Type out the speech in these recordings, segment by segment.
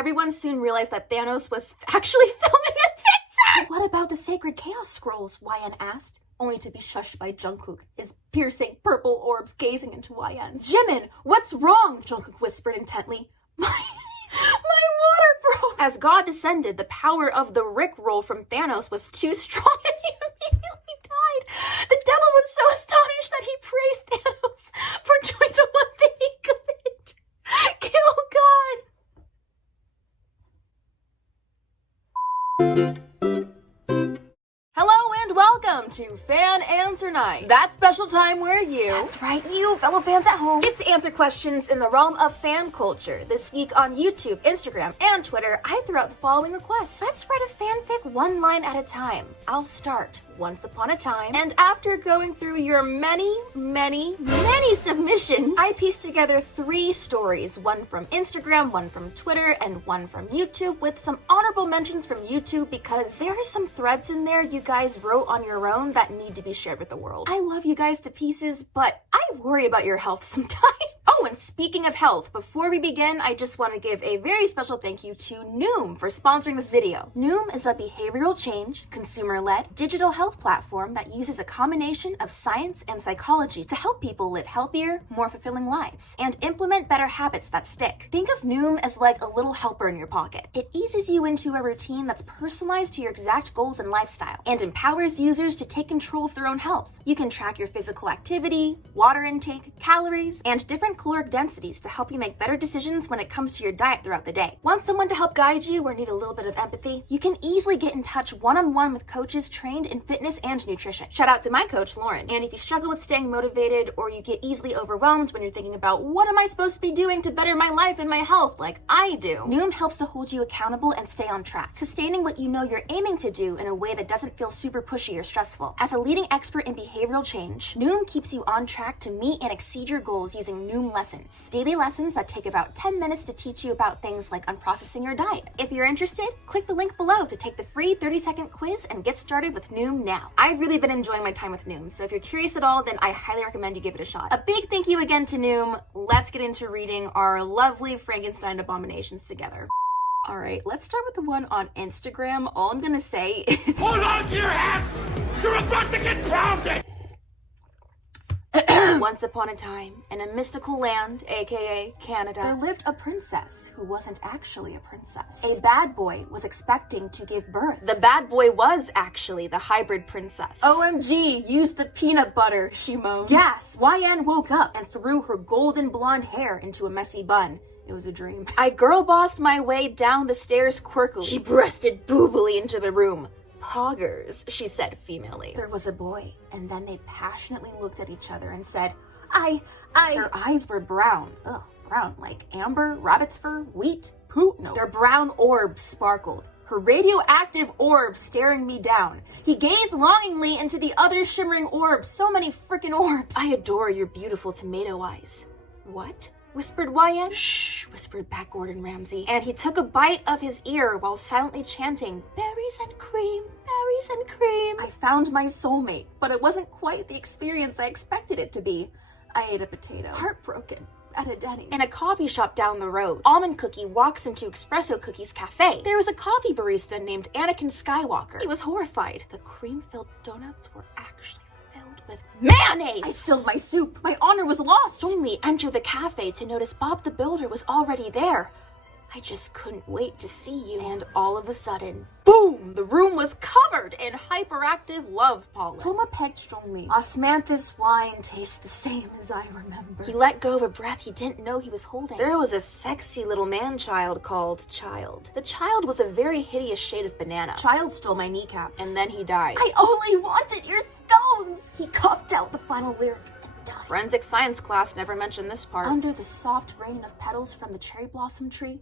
everyone soon realized that Thanos was actually filming a TikTok. What about the sacred Chaos Scrolls? YN asked, only to be shushed by Jungkook, his piercing purple orbs gazing into YN's. Jimin, what's wrong? Jungkook whispered intently. My water broke! As God descended, the power of the Rickroll from Thanos was too strong and he immediately died. The devil was so astonished that he praised Thanos for doing the one thing he couldn't. Kill God. Hello and welcome to Fan Answer Night. That special time where you... That's right, you fellow fans at home. Get to answer questions in the realm of fan culture. This week on YouTube, Instagram, and Twitter, I threw out the following requests. Let's write a fanfic one line at a time. I'll start. Once upon a time, and after going through your many submissions, I pieced together 3 stories, one from Instagram, one from Twitter, and one from YouTube, with some honorable mentions from YouTube because there are some threads in there you guys wrote on your own that need to be shared with the world. I love you guys to pieces, but I worry about your health sometimes. Oh, and speaking of health, before we begin, I just want to give a very special thank you to Noom for sponsoring this video. Noom is a behavioral change, consumer-led, digital health platform that uses a combination of science and psychology to help people live healthier, more fulfilling lives, and implement better habits that stick. Think of Noom as like a little helper in your pocket. It eases you into a routine that's personalized to your exact goals and lifestyle, and empowers users to take control of their own health. You can track your physical activity, water intake, calories, and different caloric densities to help you make better decisions when it comes to your diet throughout the day. Want someone to help guide you or need a little bit of empathy? You can easily get in touch one-on-one with coaches trained in fitness and nutrition. Shout out to my coach, Lauren. And if you struggle with staying motivated or you get easily overwhelmed when you're thinking about what am I supposed to be doing to better my life and my health like I do, Noom helps to hold you accountable and stay on track, sustaining what you know you're aiming to do in a way that doesn't feel super pushy or stressful. As a leading expert in behavioral change, Noom keeps you on track to meet and exceed your goals using Noom Lessons, daily lessons that take about 10 minutes to teach you about things like unprocessing your diet. If you're interested, click the link below to take the free 30-second quiz and get started with Noom now. I've really been enjoying my time with Noom, so if you're curious at all, then I highly recommend you give it a shot. A big thank you again to Noom. Let's get into reading our lovely Frankenstein abominations together. All right, let's start with the one on Instagram. All I'm gonna say is... Hold on to your hats! You're about to get pounded! Once upon a time, in a mystical land, aka Canada, there lived a princess who wasn't actually a princess. A bad boy was expecting to give birth. The bad boy was actually the hybrid princess. OMG, use the peanut butter, she moaned. Gasp! YN woke up and threw her golden blonde hair into a messy bun. It was a dream. I girl bossed my way down the stairs quirkily. She breasted boobily into the room. Poggers, she said femalely. There was a boy, and then they passionately looked at each other and said, I. Their eyes were brown. Ugh, brown, like amber, rabbit's fur, wheat, poo. No. Their brown orbs sparkled. Her radioactive orb staring me down. He gazed longingly into the other shimmering orbs. So many frickin' orbs. I adore your beautiful tomato eyes. What? Whispered YN. Shh, whispered back Gordon Ramsay. And he took a bite of his ear while silently chanting, berries and cream, berries and cream. I found my soulmate, but it wasn't quite the experience I expected it to be. I ate a potato. Heartbroken. At a Denny's. In a coffee shop down the road, Almond Cookie walks into Espresso Cookie's cafe. There was a coffee barista named Anakin Skywalker. He was horrified. The cream-filled donuts were actually with mayonnaise! I spilled my soup. My honor was lost. Only entered the cafe to notice Bob the Builder was already there. I just couldn't wait to see you. And all of a sudden, boom! The room was covered in hyperactive love pollen. Toma pecked strongly. Osmanthus wine tastes the same as I remember. He let go of a breath he didn't know he was holding. There was a sexy little man-child called Child. The child was a very hideous shade of banana. Child stole my kneecaps, and then he died. I only wanted your scones! He coughed out the final lyric. Forensic science class never mentioned this part. Under the soft rain of petals from the cherry blossom tree,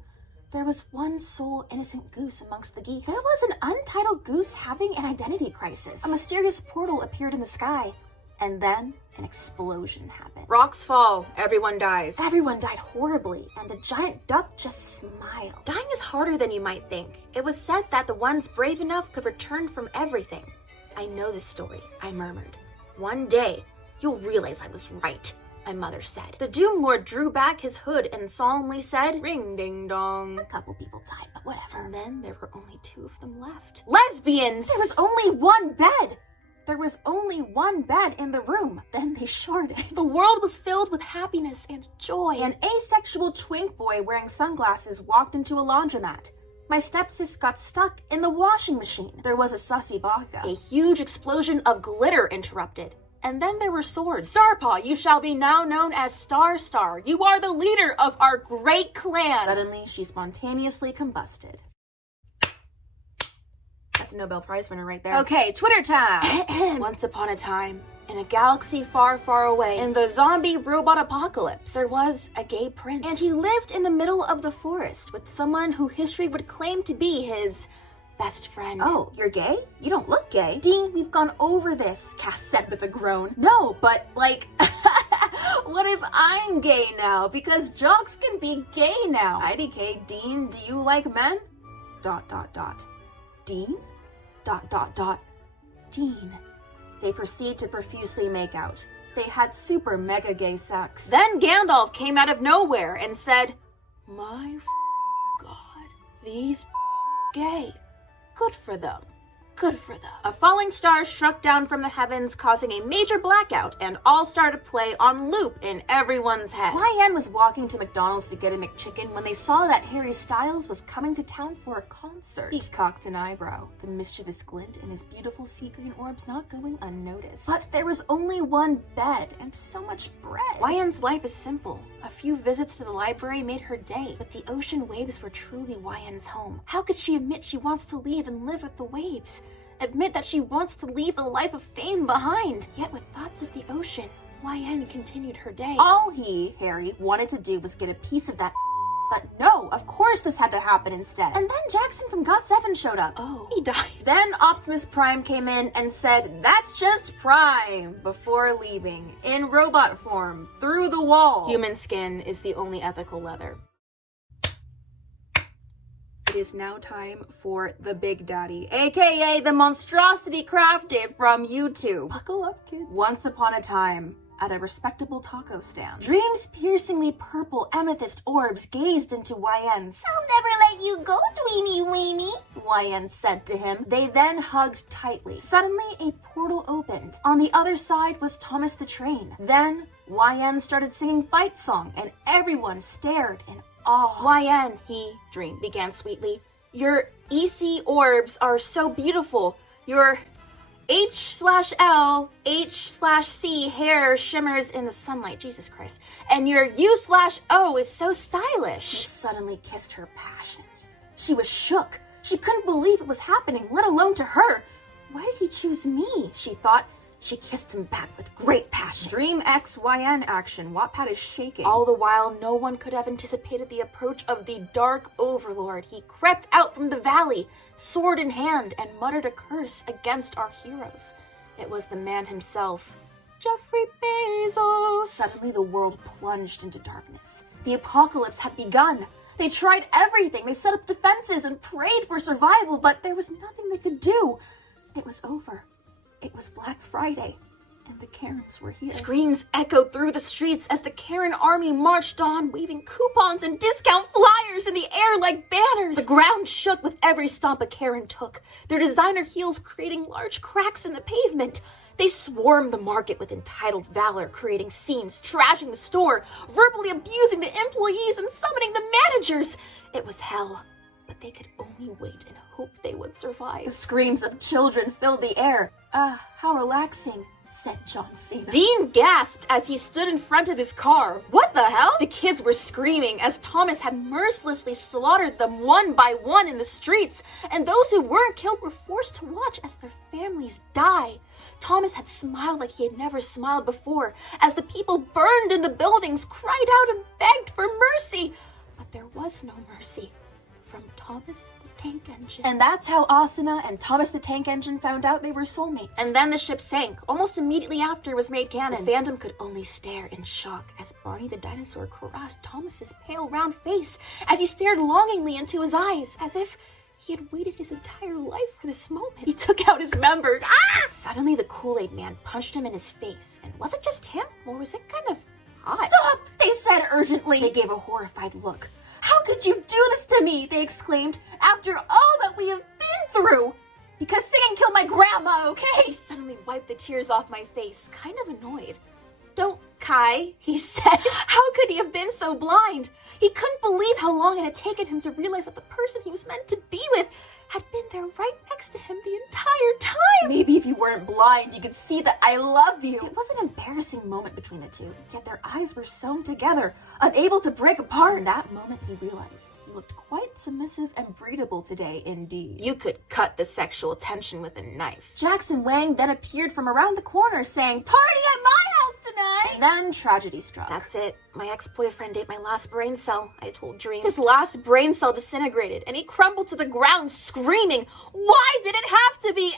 there was one sole innocent goose amongst the geese. There was an untitled goose having an identity crisis. A mysterious portal appeared in the sky, and then an explosion happened. Rocks fall, everyone dies. Everyone died horribly, and the giant duck just smiled. Dying is harder than you might think. It was said that the ones brave enough could return from everything. I know this story, I murmured. One day, you'll realize I was right. my mother said. The Doom Lord drew back his hood and solemnly said, ring ding dong. A couple people died, but whatever. And then there were only 2 of them left. Lesbians! There was only 1 bed! There was only 1 bed in the room. Then they shorted. The world was filled with happiness and joy. An asexual twink boy wearing sunglasses walked into a laundromat. My stepsis got stuck in the washing machine. There was a sussy baka. A huge explosion of glitter interrupted. And then there were swords. Starpaw, you shall be now known as Star. You are the leader of our great clan. Suddenly, she spontaneously combusted. That's a Nobel Prize winner right there. Okay, Twitter time. Once upon a time, in a galaxy far, far away, in the zombie robot apocalypse, there was a gay prince. And he lived in the middle of the forest with someone who history would claim to be his best friend. Oh, you're gay? You don't look gay. Dean, we've gone over this, Cass said with a groan. No, but like, what if I'm gay now? Because jocks can be gay now. IDK, Dean, do you like men? ... Dean? ... Dean. They proceed to profusely make out. They had super mega gay sex. Then Gandalf came out of nowhere and said, my God, these gay. Good for them. Good for them. A falling star struck down from the heavens, causing a major blackout, and all started to play on loop in everyone's head. YN was walking to McDonald's to get a McChicken when they saw that Harry Styles was coming to town for a concert. He cocked an eyebrow, the mischievous glint in his beautiful sea green orbs not going unnoticed. But there was only 1 bed and so much bread. YN's life is simple. A few visits to the library made her day, but the ocean waves were truly YN's home. How could she admit she wants to leave and live with the waves? Admit that she wants to leave the life of fame behind. Yet with thoughts of the ocean, YN continued her day. All Harry, wanted to do was get a piece of that. But no, of course this had to happen instead. And then Jackson from GOT7 showed up. Oh. He died. Then Optimus Prime came in and said, that's just Prime, before leaving, in robot form, through the wall. Human skin is the only ethical leather. It is now time for the Big Daddy, aka the monstrosity crafted from YouTube. Buckle up, kids. Once upon a time, at a respectable taco stand, dreams piercingly purple amethyst orbs gazed into YN's. I'll never let you go, Tweeny Weenie, YN said to him. They then hugged tightly. Suddenly, a portal opened. On the other side was Thomas the Train. Then, YN started singing Fight Song, and everyone stared in awe. YN, Dream began sweetly, your EC orbs are so beautiful. Your H/L, H/C hair shimmers in the sunlight, Jesus Christ. And your U/O is so stylish. He suddenly kissed her passionately. She was shook. She couldn't believe it was happening, let alone to her. Why did he choose me? She thought. She kissed him back with great passion. Dream XYN action. Wattpad is shaking. All the while, no one could have anticipated the approach of the Dark Overlord. He crept out from the valley, sword in hand, and muttered a curse against our heroes. It was the man himself, Jeffrey Bezos. Suddenly, the world plunged into darkness. The apocalypse had begun. They tried everything. They set up defenses and prayed for survival, but there was nothing they could do. It was over. It was Black Friday, and the Karens were here. Screams echoed through the streets as the Karen army marched on, waving coupons and discount flyers in the air like banners. The ground shook with every stomp a Karen took, their designer heels creating large cracks in the pavement. They swarmed the market with entitled valor, creating scenes, trashing the store, verbally abusing the employees, and summoning the managers. It was hell, but they could only wait and hope they would survive. The screams of children filled the air. How relaxing, said John Cena. Dean gasped as he stood in front of his car. What the hell? The kids were screaming as Thomas had mercilessly slaughtered them one by one in the streets, and those who weren't killed were forced to watch as their families die. Thomas had smiled like he had never smiled before, as the people burned in the buildings, cried out and begged for mercy. But there was no mercy from Thomas the Tank Engine. And that's how Asuna and Thomas the Tank Engine found out they were soulmates. And then the ship sank. Almost immediately after it was made canon. The fandom could only stare in shock as Barney the dinosaur caressed Thomas's pale round face as he stared longingly into his eyes, as if he had waited his entire life for this moment. He took out his member. Suddenly the Kool-Aid Man punched him in his face. And was it just him, or was it kind of hot. Stop, they said urgently. They gave a horrified look. How could you do this to me, they exclaimed, after all that we have been through? Because singing killed my grandma, okay? I suddenly wiped the tears off my face, kind of annoyed. Don't, Kai, he said. How could he have been so blind? He couldn't believe how long it had taken him to realize that the person he was meant to be with had been there right next to him the entire time. Maybe if you weren't blind, you could see that I love you. It was an embarrassing moment between the two, yet their eyes were sewn together, unable to break apart. In that moment, he realized he looked quite submissive and breedable today indeed. You could cut the sexual tension with a knife. Jackson Wang then appeared from around the corner saying, "Party at my house tonight!" And then tragedy struck. That's it. My ex-boyfriend ate my last brain cell, I told Dream. His last brain cell disintegrated, and he crumbled to the ground screaming, "Why did it have to be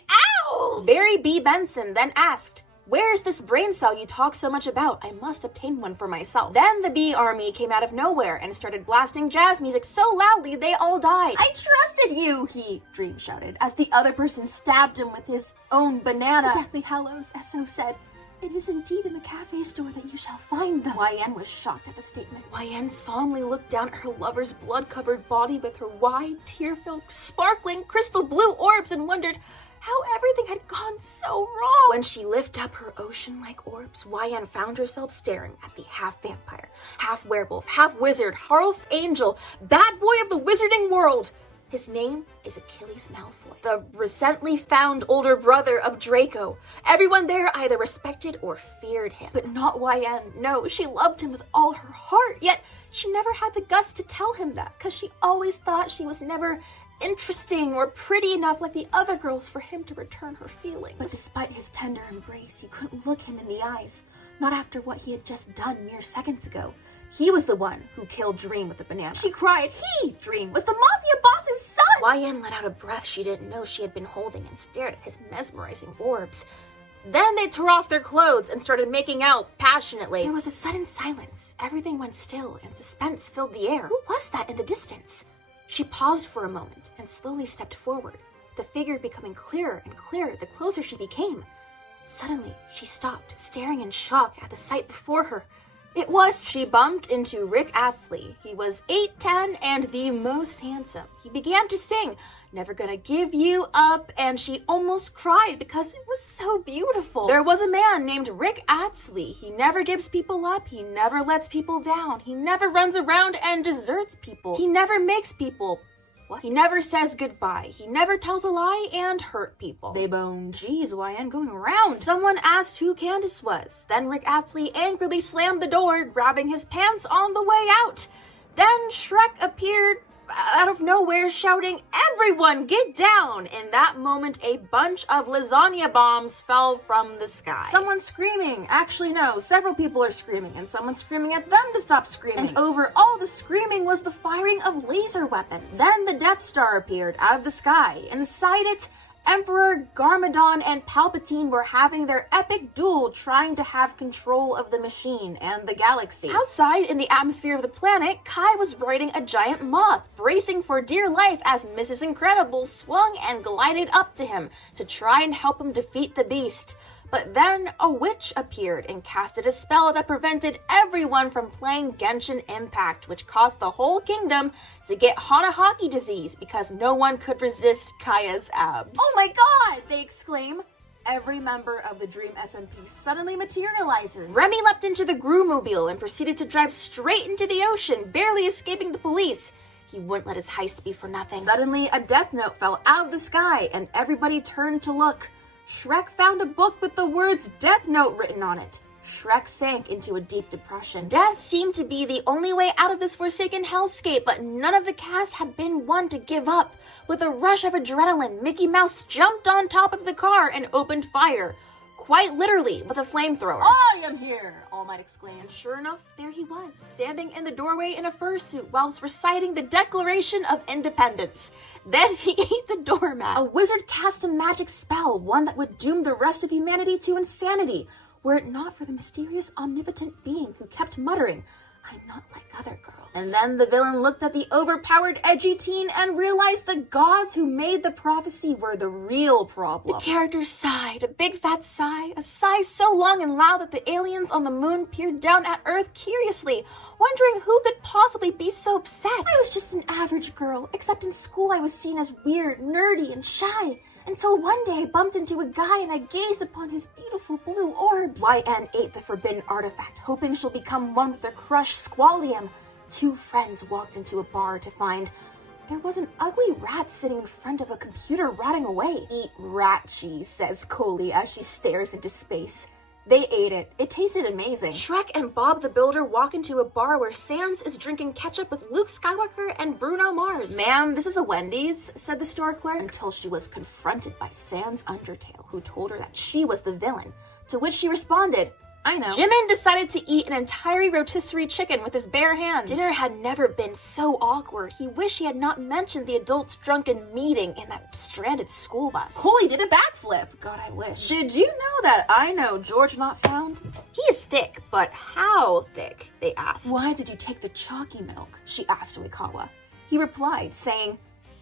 owls?" Barry B. Benson then asked, "Where's this brain cell you talk so much about? I must obtain one for myself." Then the Bee Army came out of nowhere and started blasting jazz music so loudly they all died. "I trusted you," Dream shouted, as the other person stabbed him with his own banana. "The Deathly Hallows," S.O. said. "It is indeed in the cafe store that you shall find them." YN was shocked at the statement. YN solemnly looked down at her lover's blood-covered body with her wide, tear-filled, sparkling, crystal blue orbs and wondered how everything had gone so wrong. When she lifted up her ocean-like orbs, YN found herself staring at the half-vampire, half-werewolf, half-wizard, half-angel, bad boy of the wizarding world. His name is Achilles Malfoy, the recently found older brother of Draco. Everyone there either respected or feared him. But not YN. No, she loved him with all her heart, yet she never had the guts to tell him that, because she always thought she was never interesting or pretty enough like the other girls for him to return her feelings. But despite his tender embrace, he couldn't look him in the eyes, not after what he had just done mere seconds ago. He was the one who killed Dream with the banana. She cried, Dream, was the mafia boss's son! YN let out a breath she didn't know she had been holding and stared at his mesmerizing orbs. Then they tore off their clothes and started making out passionately. There was a sudden silence. Everything went still and suspense filled the air. Who was that in the distance? She paused for a moment and slowly stepped forward, the figure becoming clearer and clearer the closer she became. Suddenly, she stopped, staring in shock at the sight before her. She bumped into Rick Astley. He was 8'10" and the most handsome. He began to sing, "Never Gonna Give You Up," and she almost cried because it was so beautiful. There was a man named Rick Astley. He never gives people up. He never lets people down. He never runs around and deserts people. He never makes people... What? He never says goodbye. He never tells a lie and hurt people. They boned. Geez, YN going around. Someone asked who Candace was. Then Rick Astley angrily slammed the door, grabbing his pants on the way out. Then Shrek appeared out of nowhere shouting, "Everyone get down!" In that moment, a bunch of lasagna bombs fell from the sky. Someone's screaming. Actually, no, several people are screaming, and someone's screaming at them to stop screaming. And over all the screaming was the firing of laser weapons. Then the Death Star appeared out of the sky. Inside it, Emperor Garmadon and Palpatine were having their epic duel trying to have control of the machine and the galaxy. Outside, in the atmosphere of the planet, Kai was riding a giant moth, bracing for dear life as Mrs. Incredible swung and glided up to him to try and help him defeat the beast. But then a witch appeared and casted a spell that prevented everyone from playing Genshin Impact, which caused the whole kingdom to get Hanahaki disease because no one could resist Kaya's abs. "Oh my god!" they exclaim. Every member of the Dream SMP suddenly materializes. Remy leapt into the Groo-mobile and proceeded to drive straight into the ocean, barely escaping the police. He wouldn't let his heist be for nothing. Suddenly, a death note fell out of the sky, and everybody turned to look. Shrek found a book with the words Death Note written on it. Shrek sank into a deep depression. Death seemed to be the only way out of this forsaken hellscape, but none of the cast had been one to give up. With a rush of adrenaline, Mickey Mouse jumped on top of the car and opened fire. Quite literally, with a flamethrower. "I am here!" All Might exclaimed. And sure enough, there he was, standing in the doorway in a fursuit whilst reciting the Declaration of Independence. Then he ate the doormat. A wizard cast a magic spell, one that would doom the rest of humanity to insanity, were it not for the mysterious omnipotent being who kept muttering, I'm not like other girls. And then the villain looked at the overpowered edgy teen and realized the gods who made the prophecy were the real problem. The character sighed, a big fat sigh, a sigh so long and loud that the aliens on the moon peered down at Earth curiously, wondering who could possibly be so upset. I was just an average girl, except in school I was seen as weird, nerdy, and shy. Until one day I bumped into a guy and I gazed upon his beautiful blue orbs. YN ate the forbidden artifact, hoping she'll become one with their crush Squallium. Two friends walked into a bar to find there was an ugly rat sitting in front of a computer rotting away. Eat rat cheese, says Coley as she stares into space. They ate it. It tasted amazing. Shrek and Bob the Builder walk into a bar where Sans is drinking ketchup with Luke Skywalker and Bruno Mars. Ma'am, this is a Wendy's, said the store clerk, until she was confronted by Sans Undertale, who told her that she was the villain, to which she responded, I know. Jimin decided to eat an entire rotisserie chicken with his bare hands. Dinner had never been so awkward. He wished he had not mentioned the adults' drunken meeting in that stranded school bus. Coley did a backflip. God, I wish. Did you know that I know George not found? He is thick, but how thick? They asked. Why did you take the chalky milk? She asked Uekawa. He replied, saying,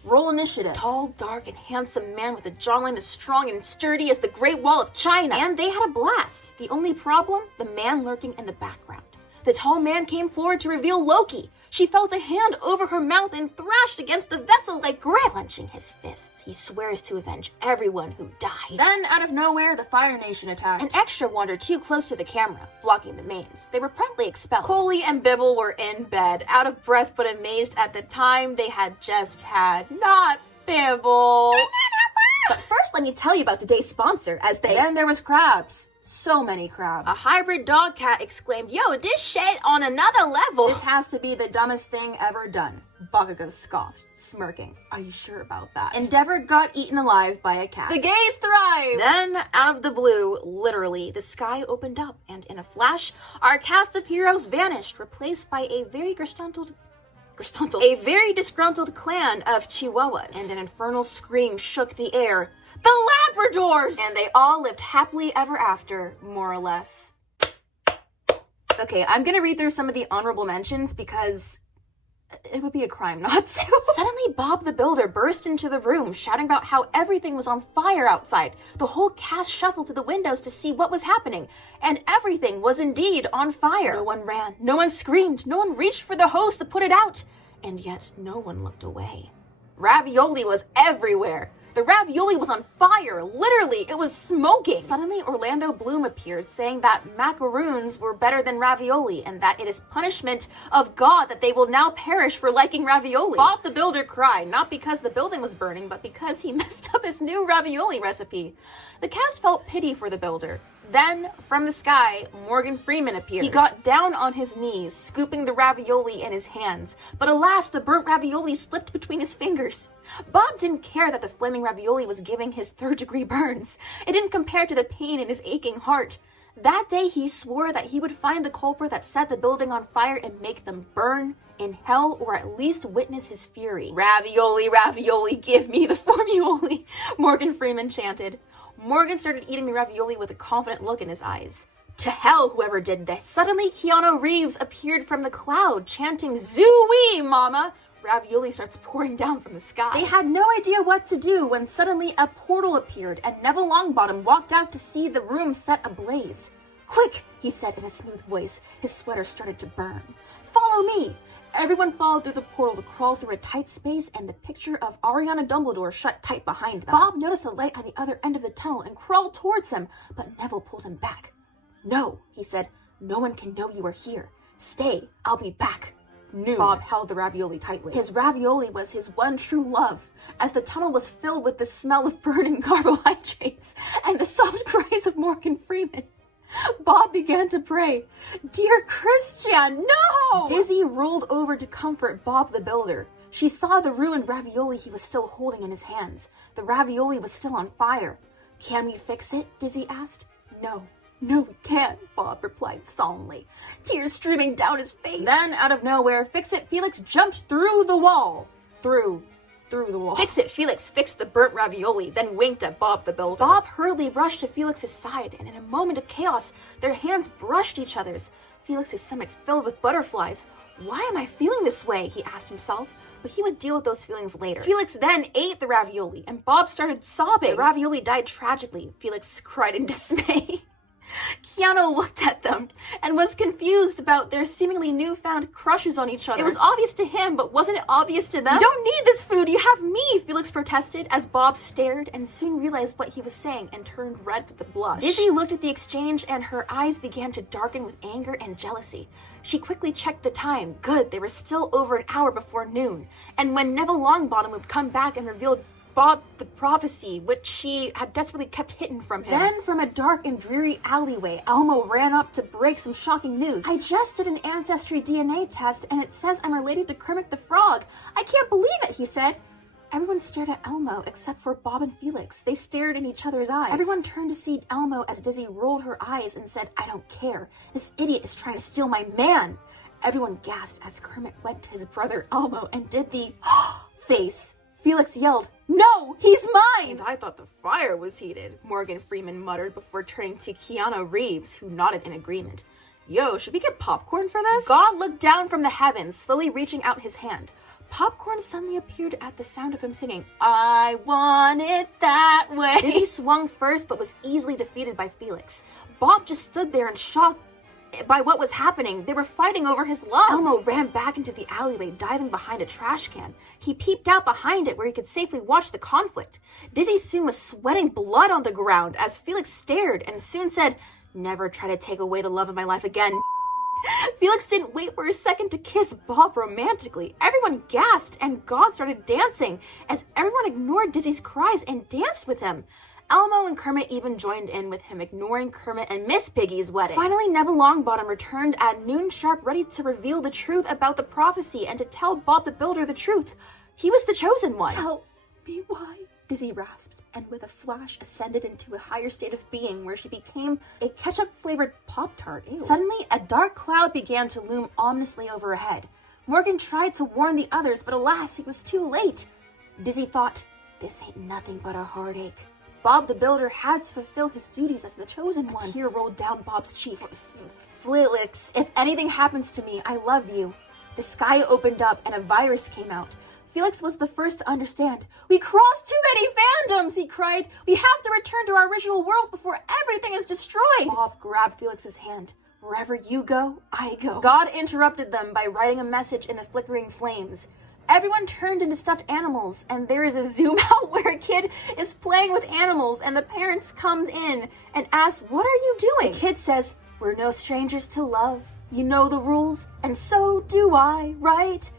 roll initiative. Tall, dark, and handsome man with a jawline as strong and sturdy as the Great Wall of China. And they had a blast. The only problem? The man lurking in the background. The tall man came forward to reveal Loki. She felt a hand over her mouth and thrashed against the vessel like grip. Clenching his fists, he swears to avenge everyone who died. Then, out of nowhere, the Fire Nation attacked. An extra wandered too close to the camera, blocking the mains. They were promptly expelled. Coley and Bibble were in bed, out of breath but amazed at the time they had just had. Not Bibble. But first, let me tell you about today's sponsor, as they... Then there was crabs. So many crabs. A hybrid dog cat exclaimed, yo, this shit on another level. This has to be the dumbest thing ever done. Bakugo scoffed, smirking. Are you sure about that? Endeavor got eaten alive by a cat. The gays thrive! Then, out of the blue, literally, the sky opened up, and in a flash, our cast of heroes vanished, replaced by a very disgruntled clan of chihuahuas. And an infernal scream shook the air. The Labradors! And they all lived happily ever after, more or less. Okay, I'm gonna read through some of the honorable mentions because it would be a crime not to. Suddenly, Bob the Builder burst into the room, shouting about how everything was on fire outside. The whole cast shuffled to the windows to see what was happening, and everything was indeed on fire. No one ran, no one screamed, no one reached for the hose to put it out, and yet no one looked away. Ravioli was everywhere. The ravioli was on fire. Literally, it was smoking. Suddenly, Orlando Bloom appeared, saying that macaroons were better than ravioli, and that it is punishment of God that they will now perish for liking ravioli. Bob the Builder cried, not because the building was burning, but because he messed up his new ravioli recipe. The cast felt pity for the builder. Then, from the sky, Morgan Freeman appeared. He got down on his knees, scooping the ravioli in his hands. But alas, the burnt ravioli slipped between his fingers. Bob didn't care that the flaming ravioli was giving his third-degree burns. It didn't compare to the pain in his aching heart. That day, he swore that he would find the culprit that set the building on fire and make them burn in hell, or at least witness his fury. Ravioli, ravioli, give me the formuoli, Morgan Freeman chanted. Morgan started eating the ravioli with a confident look in his eyes. To hell, whoever did this. Suddenly, Keanu Reeves appeared from the cloud, chanting, Zoo-wee, mama! Ravioli starts pouring down from the sky. They had no idea what to do when suddenly a portal appeared and Neville Longbottom walked out to see the room set ablaze. Quick, he said in a smooth voice. His sweater started to burn. Follow me! Everyone followed through the portal to crawl through a tight space, and the picture of Ariana Dumbledore shut tight behind them. Bob noticed the light at the other end of the tunnel and crawled towards him, but Neville pulled him back. No, he said. No one can know you are here. Stay, I'll be back. Noom. Bob held the ravioli tightly. His ravioli was his one true love, as the tunnel was filled with the smell of burning carbohydrates and the soft cries of Morgan Freeman. Bob began to pray, Dear Christian, no! Dizzy rolled over to comfort Bob the Builder. She saw the ruined ravioli he was still holding in his hands. The ravioli was still on fire. Can we fix it? Dizzy asked. No, we can't, Bob replied solemnly, tears streaming down his face. Then, out of nowhere, Fix-It Felix jumped through the wall. Through the wall. Fix-It Felix fixed the burnt ravioli, then winked at Bob the Builder. Bob hurriedly rushed to Felix's side, and in a moment of chaos, their hands brushed each other's. Felix's stomach filled with butterflies. Why am I feeling this way? He asked himself, but he would deal with those feelings later. Felix then ate the ravioli, and Bob started sobbing. The ravioli died tragically. Felix cried in dismay. Keanu looked at them and was confused about their seemingly newfound crushes on each other. It was obvious to him, but wasn't it obvious to them? You don't need this food, you have me, Felix protested as Bob stared and soon realized what he was saying and turned red with the blush. Dizzy looked at the exchange and her eyes began to darken with anger and jealousy. She quickly checked the time. Good, they were still over an hour before noon. And when Neville Longbottom would come back and reveal Bob the prophecy, which she had desperately kept hidden from him. Then, from a dark and dreary alleyway, Elmo ran up to break some shocking news. I just did an Ancestry DNA test, and it says I'm related to Kermit the Frog. I can't believe it, he said. Everyone stared at Elmo, except for Bob and Felix. They stared in each other's eyes. Everyone turned to see Elmo as Dizzy rolled her eyes and said, I don't care. This idiot is trying to steal my man. Everyone gasped as Kermit went to his brother Elmo and did the face. Felix yelled, No, he's mine! And I thought the fire was heated, Morgan Freeman muttered before turning to Keanu Reeves, who nodded in agreement. Yo, should we get popcorn for this? God looked down from the heavens, slowly reaching out his hand. Popcorn suddenly appeared at the sound of him singing, I want it that way. Dizzy swung first, but was easily defeated by Felix. Bob just stood there in shock by what was happening. They were fighting over his love. Elmo ran back into the alleyway, diving behind a trash can. He peeped out behind it where he could safely watch the conflict. Dizzy soon was sweating blood on the ground as Felix stared and soon said, Never try to take away the love of my life again. Felix didn't wait for a second to kiss Bob romantically. Everyone gasped and God started dancing as everyone ignored Dizzy's cries and danced with him. Elmo and Kermit even joined in with him, ignoring Kermit and Miss Piggy's wedding. Finally, Neville Longbottom returned at noon sharp, ready to reveal the truth about the prophecy and to tell Bob the Builder the truth. He was the chosen one. Tell me why, Dizzy rasped, and with a flash ascended into a higher state of being where she became a ketchup-flavored Pop-Tart. Ew. Suddenly, a dark cloud began to loom ominously overhead. Morgan tried to warn the others, but alas, it was too late. Dizzy thought, this ain't nothing but a heartache. Bob the Builder had to fulfill his duties as the chosen one. A tear rolled down Bob's cheek. Felix, if anything happens to me, I love you. The sky opened up and a virus came out. Felix was the first to understand. We crossed too many fandoms, he cried. We have to return to our original worlds before everything is destroyed. Bob grabbed Felix's hand. Wherever you go, I go. God interrupted them by writing a message in the flickering flames. Everyone turned into stuffed animals, and there is a zoom out where a kid is playing with animals, and the parents comes in and asks, what are you doing? The kid says, we're no strangers to love. You know the rules, and so do I, right?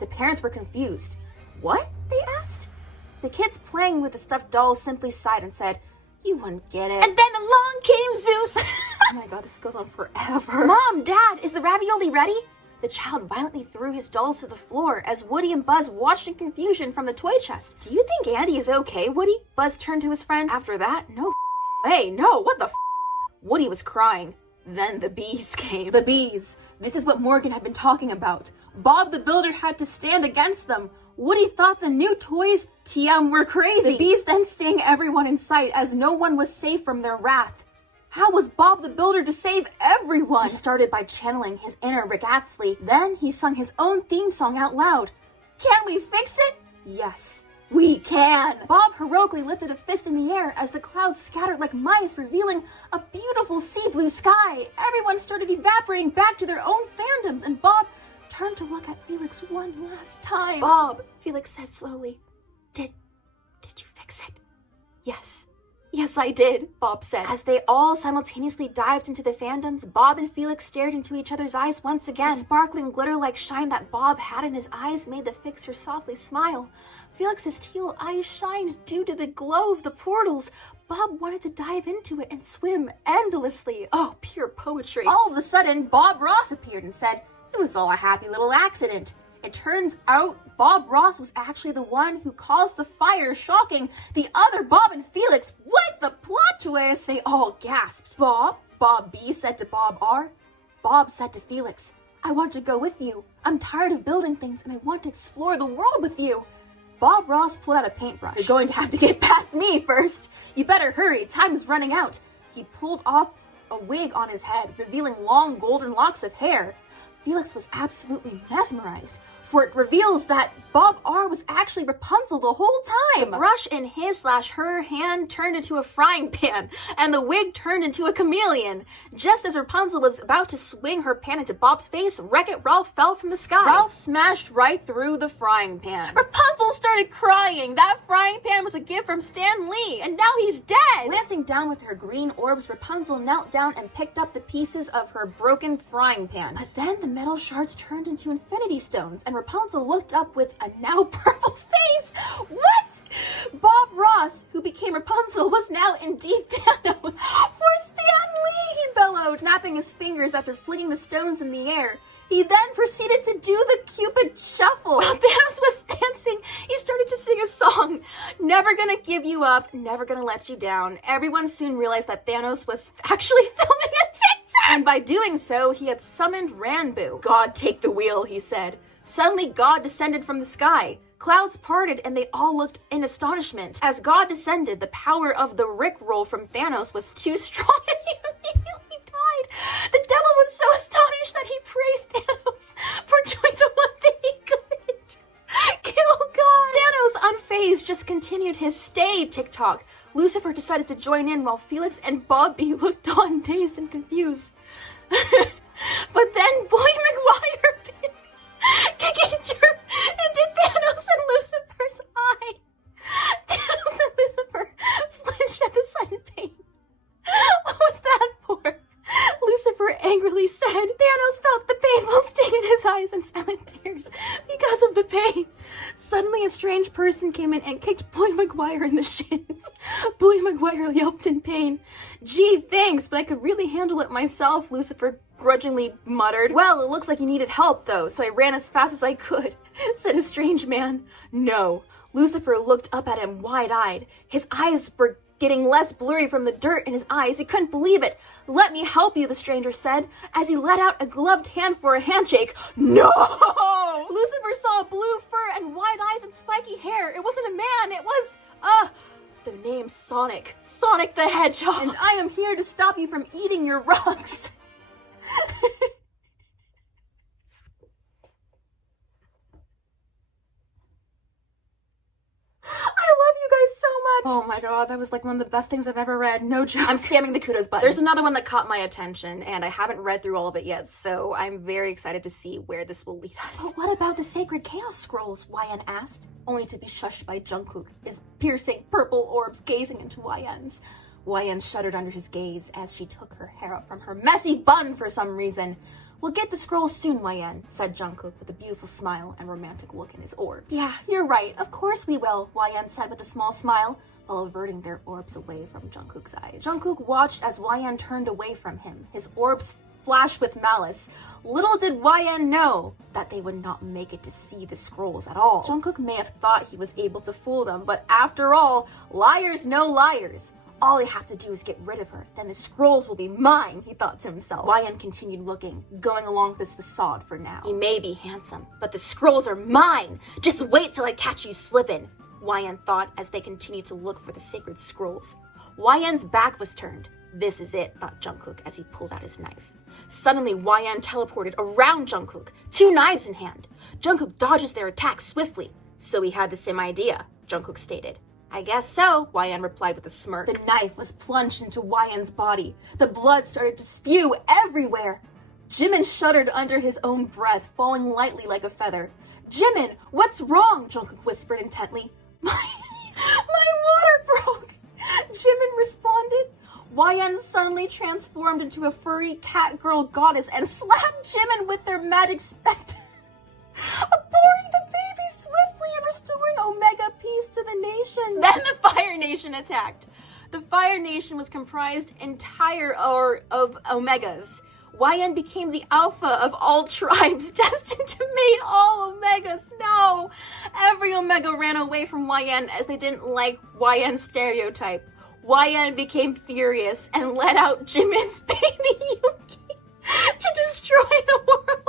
The parents were confused. What? They asked. The kids playing with the stuffed dolls simply sighed and said, you wouldn't get it. And then along came Zeus. Oh my god, this goes on forever. Mom, Dad, is the ravioli ready? The child violently threw his dolls to the floor as Woody and Buzz watched in confusion from the toy chest. Do you think Andy is okay, Woody? Buzz turned to his friend. After that, no way, no, what the Woody was crying. Then the bees came. The bees. This is what Morgan had been talking about. Bob the Builder had to stand against them. Woody thought the new toys, TM, were crazy. The bees then sting everyone in sight as no one was safe from their wrath. How was Bob the Builder to save everyone? He started by channeling his inner Rick Astley. Then he sung his own theme song out loud. Can we fix it? Yes, we can. Bob heroically lifted a fist in the air as the clouds scattered like mice, revealing a beautiful sea blue sky. Everyone started evaporating back to their own fandoms, and Bob turned to look at Felix one last time. Bob, Felix said slowly, Did you fix it? Yes. Yes, I did, Bob said. As they all simultaneously dived into the fandoms, Bob and Felix stared into each other's eyes once again. The sparkling glitter-like shine that Bob had in his eyes made the fixer softly smile. Felix's teal eyes shined due to the glow of the portals. Bob wanted to dive into it and swim endlessly. Oh, pure poetry. All of a sudden, Bob Ross appeared and said, it was all a happy little accident. It turns out Bob Ross was actually the one who caused the fire, shocking the other Bob and Felix. What the plot twist? They all gasped. Bob B said to Bob R. Bob said to Felix, I want to go with you. I'm tired of building things and I want to explore the world with you. Bob Ross pulled out a paintbrush. You're going to have to get past me first. You better hurry. Time is running out. He pulled off a wig on his head, revealing long golden locks of hair. Felix was absolutely mesmerized, for it reveals that Bob R was actually Rapunzel the whole time. The brush in his/her hand turned into a frying pan, and the wig turned into a chameleon. Just as Rapunzel was about to swing her pan into Bob's face, Wreck-It Ralph fell from the sky. Ralph smashed right through the frying pan. Rapunzel started crying. That frying pan was a gift from Stan Lee, and now he's dead. Glancing down with her green orbs, Rapunzel knelt down and picked up the pieces of her broken frying pan. But then the metal shards turned into infinity stones, and Rapunzel looked up with a now purple face. What? Bob Ross, who became Rapunzel, was now indeed Thanos. For Stan Lee, he bellowed, snapping his fingers after flinging the stones in the air. He then proceeded to do the Cupid shuffle. While Thanos was dancing, he started to sing a song. Never gonna give you up, never gonna let you down. Everyone soon realized that Thanos was actually filming a TikTok. And by doing so, he had summoned Ranboo. God take the wheel, he said. Suddenly, God descended from the sky. Clouds parted and they all looked in astonishment. As God descended, the power of the Rickroll from Thanos was too strong and he immediately died. The devil was so astonished that he praised Thanos for doing the one thing he couldn't. Kill God. Thanos, unfazed, just continued his stay TikTok. Lucifer decided to join in while Felix and Bobby looked on, dazed and confused. But then Bully Maguire appeared, kicking Germ into Thanos and Lucifer's eye. Thanos and Lucifer flinched at the sudden pain. What was that for? Lucifer angrily said. Thanos felt the painful sting in his eyes and silent tears because of the pain. Suddenly, a strange person came in and kicked Bully Maguire in the shins. Bully Maguire yelped in pain. Gee, thanks, but I could really handle it myself, Lucifer grudgingly muttered. Well, it looks like you needed help, though, so I ran as fast as I could, said a strange man. No. Lucifer looked up at him wide-eyed. His eyes were getting less blurry from the dirt in his eyes. He couldn't believe it. Let me help you, the stranger said, as he let out a gloved hand for a handshake. No! Lucifer saw blue fur and wide eyes and spiky hair. It wasn't a man, it was, the name Sonic. Sonic the Hedgehog. And I am here to stop you from eating your rugs. So much. Oh my god, that was like one of the best things I've ever read. No joke. I'm spamming the kudos button. There's another one that caught my attention, and I haven't read through all of it yet, so I'm very excited to see where this will lead us. But what about the Sacred Chaos Scrolls? YN asked, only to be shushed by Jungkook, his piercing purple orbs gazing into YN's. YN shuddered under his gaze as she took her hair up from her messy bun for some reason. We'll get the scrolls soon, YN, said Jungkook with a beautiful smile and romantic look in his orbs. Yeah, you're right. Of course we will, YN said with a small smile, while averting their orbs away from Jungkook's eyes. Jungkook watched as YN turned away from him, his orbs flashed with malice. Little did YN know that they would not make it to see the scrolls at all. Jungkook may have thought he was able to fool them, but after all, liars know liars. All I have to do is get rid of her, then the scrolls will be mine, he thought to himself. YN continued looking, going along this facade for now. He may be handsome, but the scrolls are mine! Just wait till I catch you slipping, YN thought as they continued to look for the sacred scrolls. YN's back was turned. This is it, thought Jungkook as he pulled out his knife. Suddenly, YN teleported around Jungkook, 2 knives in hand. Jungkook dodges their attacks swiftly. So he had the same idea, Jungkook stated. I guess so, YN replied with a smirk. The knife was plunged into YN's body. The blood started to spew everywhere. Jimin shuddered under his own breath, falling lightly like a feather. Jimin, what's wrong? Jungkook whispered intently. My water broke, Jimin responded. YN suddenly transformed into a furry cat girl goddess and slapped Jimin with their magic specter, aborting the baby swiftly and restoring Omega peace to the nation. Then the Fire Nation attacked. The Fire Nation was comprised entire of Omegas. YN became the alpha of all tribes, destined to mate all Omegas. No! Every Omega ran away from YN as they didn't like YN's stereotype. YN became furious and let out Jimin's baby Yuki to destroy the world.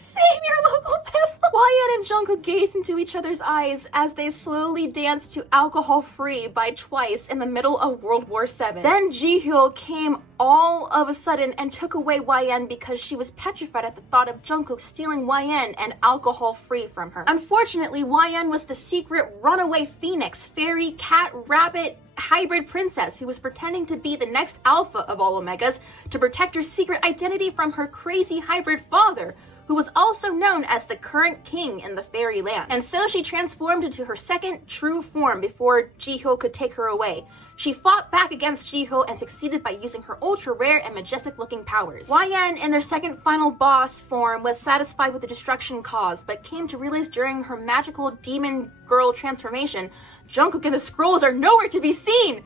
Save your local pebble. YN and Jungkook gazed into each other's eyes as they slowly danced to Alcohol Free by Twice in the middle of World War VII. Then Jihyo came all of a sudden and took away YN because she was petrified at the thought of Jungkook stealing YN and Alcohol Free from her. Unfortunately, YN was the secret runaway phoenix, fairy, cat, rabbit, hybrid princess who was pretending to be the next alpha of all Omegas to protect her secret identity from her crazy hybrid father, who was also known as the current king in the fairy land. And so she transformed into her second true form before Jihyo could take her away. She fought back against Jihyo and succeeded by using her ultra-rare and majestic-looking powers. YN, in their second final boss form, was satisfied with the destruction caused, but came to realize during her magical demon girl transformation, Jungkook and the scrolls are nowhere to be seen!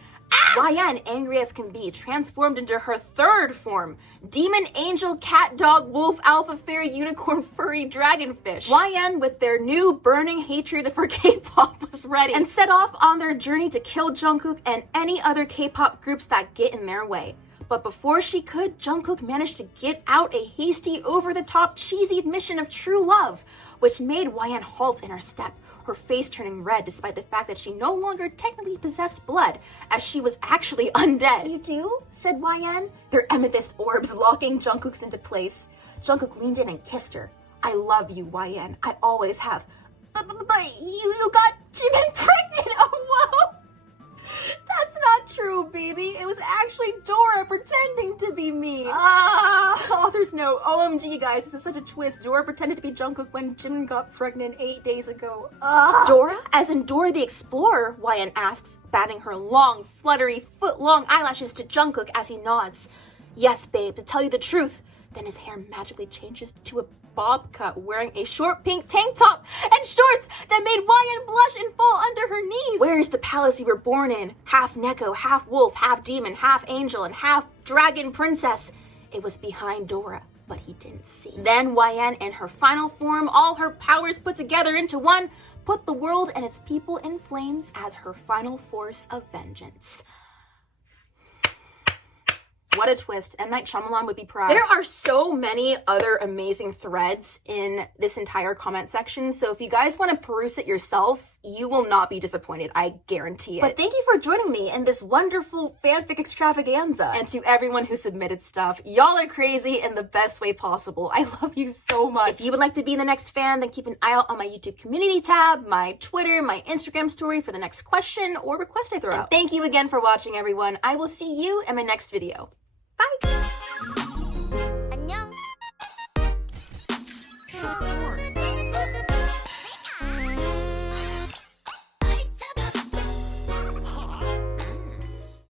YN, angry as can be, transformed into her third form, demon, angel, cat, dog, wolf, alpha, fairy, unicorn, furry, dragonfish. YN, with their new burning hatred for K-pop, was ready and set off on their journey to kill Jungkook and any other K-pop groups that get in their way. But before she could, Jungkook managed to get out a hasty, over-the-top, cheesy admission of true love, which made YN halt in her step, her face turning red despite the fact that she no longer technically possessed blood, as she was actually undead. "You do?" said YN, their amethyst orbs locking Jungkook's into place. Jungkook leaned in and kissed her. "I love you, YN. I always have." But you got Jimin pregnant! Oh, whoa! That's not true, baby. It was actually Dora pretending to be me. Author's note. OMG, guys, this is such a twist. Dora pretended to be Jungkook when Jimin got pregnant 8 days ago. Dora? As in Dora the Explorer? YN asks, batting her long, fluttery, foot-long eyelashes to Jungkook as he nods. "Yes, babe, to tell you the truth." Then his hair magically changes to a bob cut, wearing a short pink tank top and shorts that made YN blush and fall under her knees. "Where is the palace you were born in? Half Neko, half wolf, half demon, half angel, and half dragon princess." It was behind Dora, but he didn't see. Then YN, in her final form, all her powers put together into one, put the world and its people in flames as her final force of vengeance. What a twist. M. Night Shyamalan would be proud. There are so many other amazing threads in this entire comment section, so if you guys want to peruse it yourself, you will not be disappointed. I guarantee it. But thank you for joining me in this wonderful fanfic extravaganza. And to everyone who submitted stuff, y'all are crazy in the best way possible. I love you so much. If you would like to be the next fan, then keep an eye out on my YouTube community tab, my Twitter, my Instagram story for the next question or request I throw out. And thank you again for watching, everyone. I will see you in my next video. Bye! 안녕.